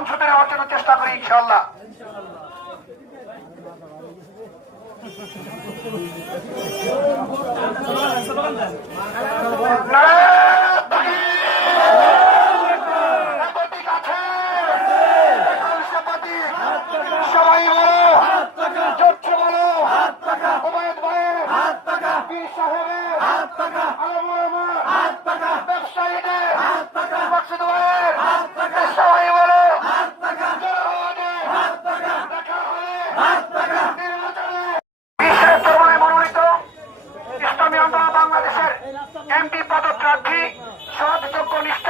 অংশ থেকে বাঁচানোর চেষ্টা করি ইনশাল্লাহ হাত টাকা বিশেষ তরুণে মনোনীত ইসলামী আন্দোলন বাংলাদেশের এমপি পদপ্রার্থী সৎযোগ্য নিষ্ঠা